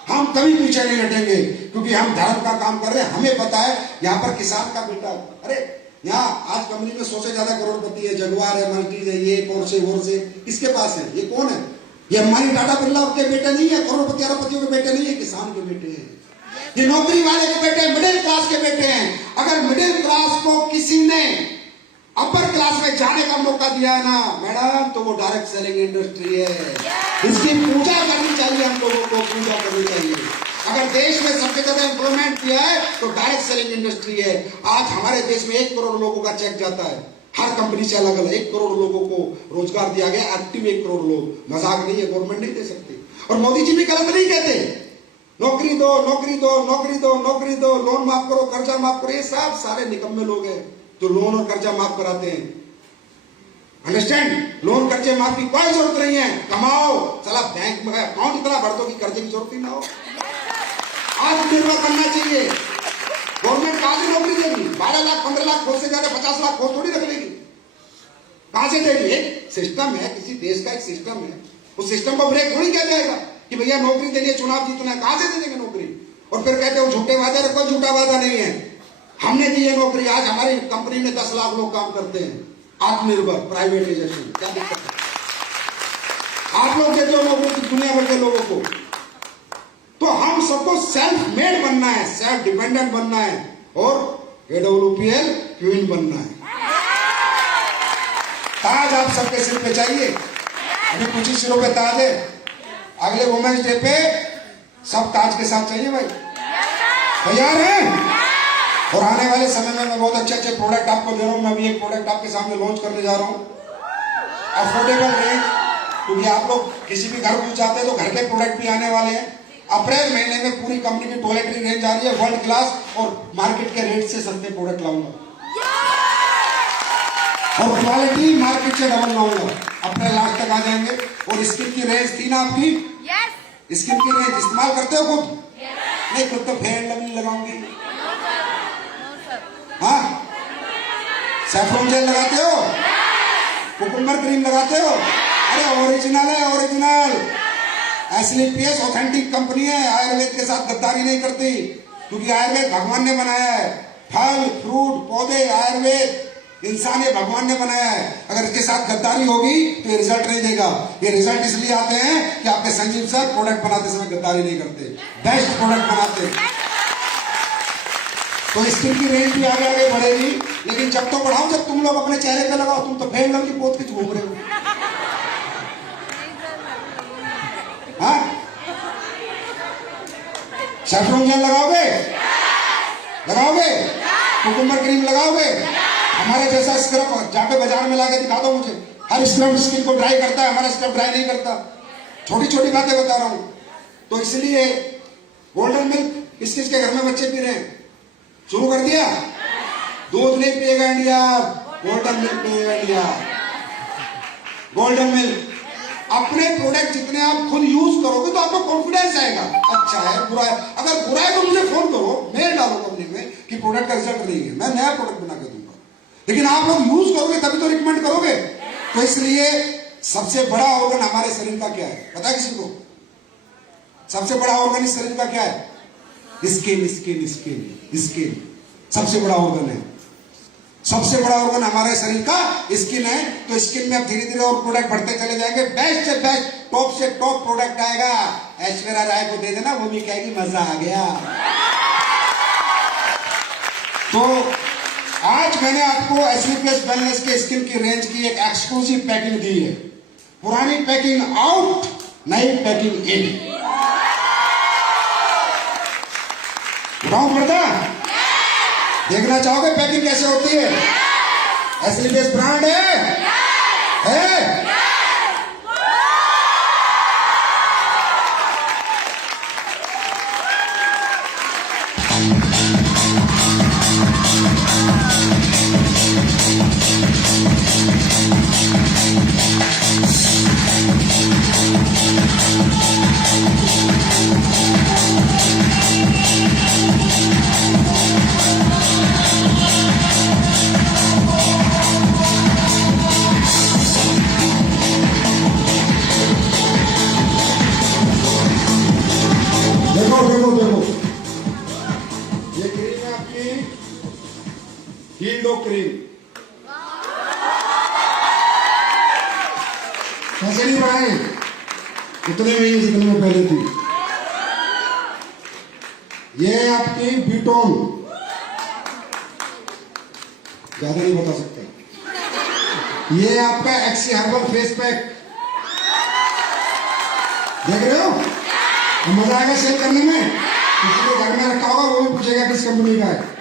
हम कभी पीछे नहीं हटेंगे, क्योंकि हम धर्म का काम कर रहे हैं। हमें पता है यहाँ पर किसान का बेटा, अरे यहाँ आज कंपनी में 100 से ज्यादा करोड़पति है, जगुआर है, मल्टीज है, ये पोर्शे वोर्शे, किसके पास है? ये कौन है? ये अंबानी टाटा बिरला के बेटे नहीं है, करोड़पति अरबपतियों के बेटे नहीं है, किसान के बेटे हैं। ये नौकरी वाले के बेटे, मिडिल क्लास के बेटे हैं। अगर मिडिल क्लास को किसी ने अपर क्लास में जाने का मौका दिया है ना मैडम, तो वो डायरेक्ट सेलिंग इंडस्ट्री है। इसकी पूजा करनी चाहिए, हम लोगों को पूजा करनी चाहिए। अगर देश में सबसे ज्यादा एम्प्लॉयमेंट किया है तो डायरेक्ट सेलिंग इंडस्ट्री है। आज हमारे देश में 1 करोड़ लोगों का चेक जाता है, हर कंपनी से अलग अलग 1 करोड़ लोगों को रोजगार दिया गया, एक्टिव 1 करोड़ लोग। मजाक नहीं है, गवर्नमेंट नहीं दे सकती। और मोदी जी भी गलत नहीं कहते, नौकरी दो, नौकरी दो, नौकरी दो, नौकरी दो, लोन माफ करो, कर्जा माफ करो। ये सब सारे निकम्मे लोग हैं जो लोन और कर्जा माफ कराते हैं। अंडरस्टैंड? लोन कर्जे माफ की कोई जरूरत नहीं है, कमाओ, चला बैंक में अकाउंट इतना भर दो कि कर्जे की जरूरत ही ना हो। आत्मनिर्भर करना चाहिए। गवर्नमेंट कहां से नौकरी देगी? 12 लाख 15 लाख खोज से ज्यादा 50 लाख खोज थोड़ी रख लेगी, कहां से देगी? एक सिस्टम है, किसी देश का एक सिस्टम है, उस सिस्टम को ब्रेक थोड़ी किया जाएगा कि भैया नौकरी देनी है, चुनाव जीतना है। कहां से दे देंगे नौकरी? और फिर कहते हो झूठे वादे, कोई झूठा वादा नहीं है, हमने दी है नौकरी। आज हमारी कंपनी में 10 लाख लोग काम करते हैं, आत्मनिर्भर प्राइवेटाइजेशन। क्या दिक्कत है? आप लोग देते हो नौकरी दुनिया भर के लोगों को। तो हम सबको सेल्फ मेड बनना है, सेल्फ डिपेंडेंट बनना है और AWPL क्वीन बनना है। ताज आप सबके सिर पे चाहिए, अभी कुछ ही सिरों पे ताज है, अगले वुमेन्स डे पे सब ताज के साथ चाहिए भाई। तैयार हैं? और आने वाले समय में मैं बहुत अच्छे अच्छे प्रोडक्ट आपको दे रहा हूं। मैं भी एक प्रोडक्ट आपके सामने लॉन्च करने जा रहा हूं, अफोर्डेबल रेंज, क्योंकि आप लोग किसी भी घर घुस जाते हैं तो घर के प्रोडक्ट भी आने वाले हैं। अप्रैल महीने में पूरी कंपनी की टॉयलेटरी रेंज आ रही है, वर्ल्ड क्लास, और मार्केट के रेट से सस्ते प्रोडक्ट लाऊंगा और क्वालिटी मार्केट से डबल लाऊंगा। अप्रैल लास्ट तक आ जाएंगे। और स्किन की रेंज 3 आपकी, स्किन की रेंज इस्तेमाल करते हो खुद? नहीं, खुद तो फेयर लवली लगाऊंगी। हाँ, सैफरन जेल लगाते हो, कुकुम्बर क्रीम लगाते हो, अरे ओरिजिनल है, ओरिजिनल। एसलीपीएस ऑथेंटिक कंपनी है, आयुर्वेद के साथ गद्दारी नहीं करती, क्योंकि आयुर्वेद भगवान ने बनाया है। फल फ्रूट पौधे आयुर्वेद इंसान ये भगवान ने बनाया है। अगर इसके साथ गद्दारी होगी तो ये रिजल्ट नहीं देगा। ये रिजल्ट इसलिए आते हैं कि आपके संजीव सर प्रोडक्ट बनाते समय गद्दारी नहीं करते, बेस्ट प्रोडक्ट बनाते। तो स्किन की रेंज भी आगे आगे बढ़ेगी, लेकिन जब तो बढ़ाओ जब तुम लोग अपने चेहरे पे लगाओ। तुम तो फेल की पोत खींच घूम रहे हो। हाँ, सैफरन जेल लगाओगे, लगाओगे, कुकुम्बर क्रीम लगाओगे, हमारे जैसा स्क्रब जाके बाजार में लाके दिखा दो मुझे। हर स्क्रब स्किन को ड्राई करता है, हमारा स्क्रब ड्राई नहीं करता। छोटी छोटी बातें बता रहा हूं। तो इसलिए गोल्डन मिल्क किस किस के घर में बच्चे पी रहे हैं? शुरू कर दिया। दूध नहीं पिएगा इंडिया, गोल्डन मिल्क पिएगा इंडिया। Golden milk. अपने प्रोडक्ट जितने आप खुद यूज करोगे तो आपको कॉन्फिडेंस आएगा। अच्छा है, बुरा है, अगर बुरा है तो मुझे फोन करो, मेल डालो कंपनी में कि प्रोडक्ट का रिजल्ट नहीं है, मैं नया प्रोडक्ट बना के दूंगा। लेकिन आप लोग यूज करोगे तभी तो रिकमेंड करोगे। तो इसलिए सबसे बड़ा ऑर्गन हमारे शरीर का क्या है पता है किसी को? सबसे बड़ा ऑर्गन इस शरीर का क्या है? स्किन, स्किन, स्किन, स्किन सबसे बड़ा ऑर्गन है। सबसे बड़ा ऑर्गन हमारे शरीर का स्किन है। तो स्किन में अब धीरे धीरे और प्रोडक्ट बढ़ते चले जाएंगे। बेस्ट से बेस्ट, टॉप से टॉप प्रोडक्ट आएगा। ऐश्वर्या राय को दे देना, वो भी कहेगी मजा आ गया। तो आज मैंने आपको एसलीपीएस वेलनेस के स्किन की रेंज की एक एक्सक्लूसिव पैकिंग दी है। पुरानी पैकिंग आउट, नई पैकिंग इन। बताऊं पर्दा? देखना चाहोगे पैकिंग कैसे होती है? एसलीपीएस ब्रांड है? देखो, ये क्रीम है आपकी हील्डो क्रीम। पैसे नहीं बढ़ाए, उतने में ही जितने में पहले थी। ये आपकी बीटोन, ज्यादा नहीं बता सकते। ये आपका एक्सी हर्बल फेस पैक, देख रहे हो? मजा आएगा सेल करने में। किसी के घर में रखा होगा वो भी पूछेगा किस कंपनी का है।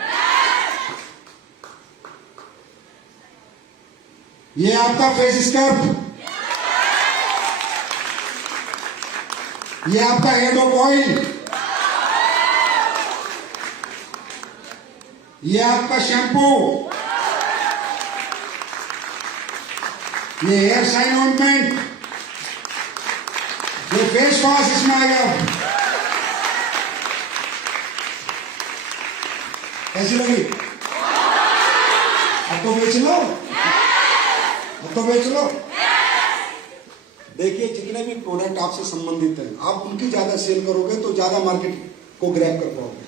ये आपका फेस स्क्रब, ये आपका हेड ऑफ ऑयल, ये आपका शैम्पू, ये हेयर शाइन ऑइंटमेंट, ये फेस वॉश इसमें आ गया। कैसी लगी? अब तो बेच लो, अब तो बेच लो। देखिए जितने भी प्रोडक्ट आपसे संबंधित हैं, आप उनकी ज्यादा सेल करोगे तो ज्यादा मार्केट को ग्रैब कर पाओगे।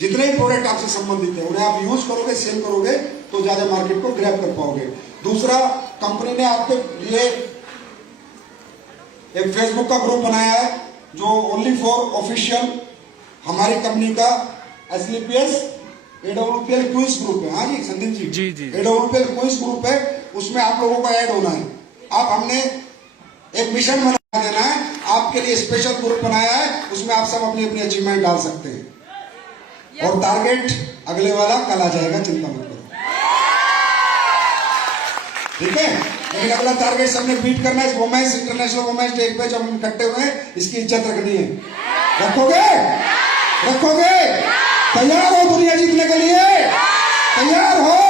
जितने भी प्रोडक्ट आपसे संबंधित हैं उन्हें आप यूज करोगे, सेल करोगे तो ज्यादा मार्केट को ग्रैब कर पाओगे। दूसरा, कंपनी ने आपके लिए एक फेसबुक का ग्रुप बनाया है जो ओनली फॉर ऑफिशियल हमारी कंपनी का एसलीपीएस एडब्ल्यूपीएल क्विज ग्रुप है। हाँ जी Sandeep ji, AWPL quiz group है, उसमें आप लोगों का ऐड होना है। आप हमने एक मिशन बना देना है, आपके लिए स्पेशल ग्रुप बनाया है, उसमें आप सब अपनी अपनी अचीवमेंट डाल सकते हैं। और टारगेट अगले वाला कल आ जाएगा, चिंता मत करो, ठीक है? लेकिन अगला टारगेट सबने बीट करना है। वुमेन्स इंटरनेशनल वुमेन्स डे पे जब हम इकट्ठे हुए हैं, इसकी इज्जत रखनी है। रखोगे? रखोगे? तैयार हो दुनिया जीतने के लिए? तैयार हो?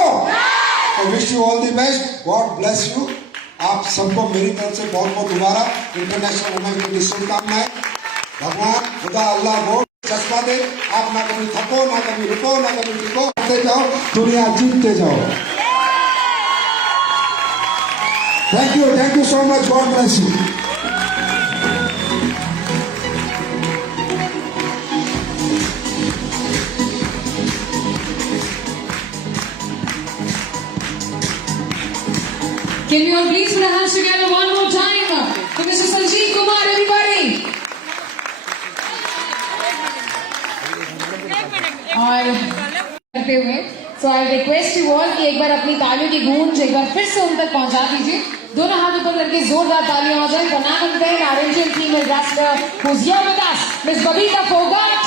तो wish you all the best, God bless you. आप सबको मेरी तरफ से बहुत बहुत दोबारा इंटरनेशनल वुमेन्स डे की शुभकामनाएं। भगवान खुदा अल्लाह को चस्पा दे, आप ना कभी थको, ना कभी रुको, ना कभी टिको, करते जाओ, दुनिया जीतते जाओ। Thank you so much. God bless you. Can you all please put our hands together one more time for Mr. Sanjeev Kumar, everybody? और करते हुए सो आई रिक्वेस्ट यू ऑल कि एक बार अपनी तालियों की गूंज एक बार फिर से उन तक पहुंचा दीजिए. दोनों हाथ ऊपर करके जोरदार तालियां हो जाए. For now and then our Indian female wrestler who's here with us, Miss Babita Phogat.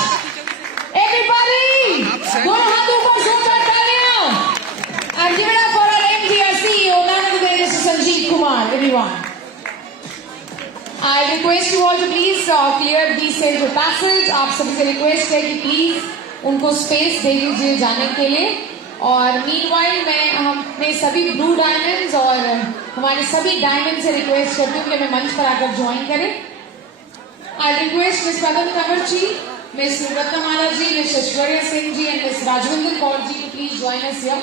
Everybody, दोनों हाथ ऊपर, जोरदार तालियां. And give it up for our MD, our CEO, none other than Mr. Sanjeev Kumar, everyone. I request you all to please clear the stage of passage. आप सभी से रिक्वेस्ट है कि प्लीज उनको स्पेस दे दीजिए जाने के लिए. और मीनवाइल मैं हम अपने सभी ब्लू डायमंड्स और हमारे सभी डायमंड से रिक्वेस्ट करती हूँ कि हमें मंच पर आकर ज्वाइन करें. I request miss Padam Kanwar ji, miss Ratnamala ji, miss Aishwarya Singh ji and miss Rajvinder Kaur ji to please join us here.